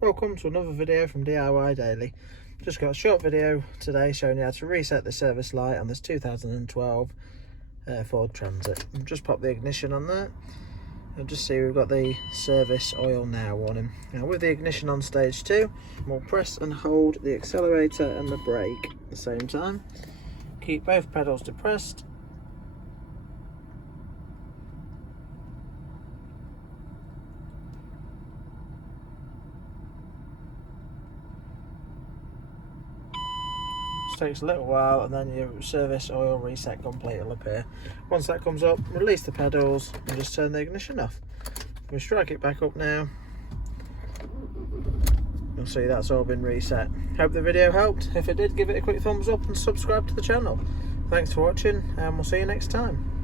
Welcome to another video from DIY Daily. Just got a short video today showing you how to reset the service light on this 2012 Ford Transit. I'll just pop the ignition on there. You'll just see we've got the service oil now warning. Now with the ignition on stage 2, we'll press and hold the accelerator and the brake at the same time. Keep both pedals depressed. Takes a little while, and then your service oil reset complete will appear. Once that comes up, release the pedals and just turn the ignition off. We strike it back up now. You'll see that's all been reset. Hope the video helped. If it did, give it a quick thumbs up and subscribe to the channel. Thanks for watching, and we'll see you next time.